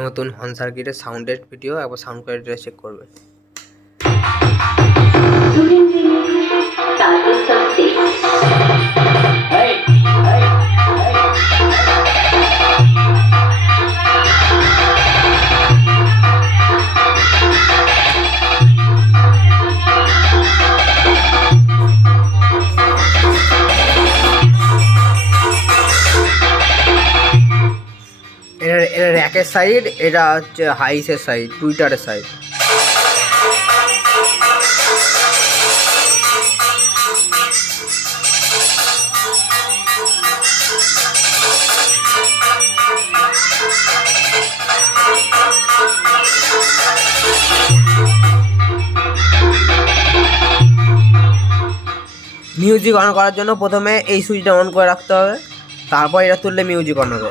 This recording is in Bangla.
নতুন হর্ন সার্কিটের সাউন্ডের ভিডিও, একবার সাউন্ড কোয়ালিটিটা চেক করবে। এটা র্যাকের সাইড, এটা হচ্ছে হাইসের সাইড, টুইটারের সাইড। মিউজিক অন করার জন্য প্রথমে এই সুইচটা অন করে রাখতে হবে, তারপর এটা তুললে মিউজিক অন হবে।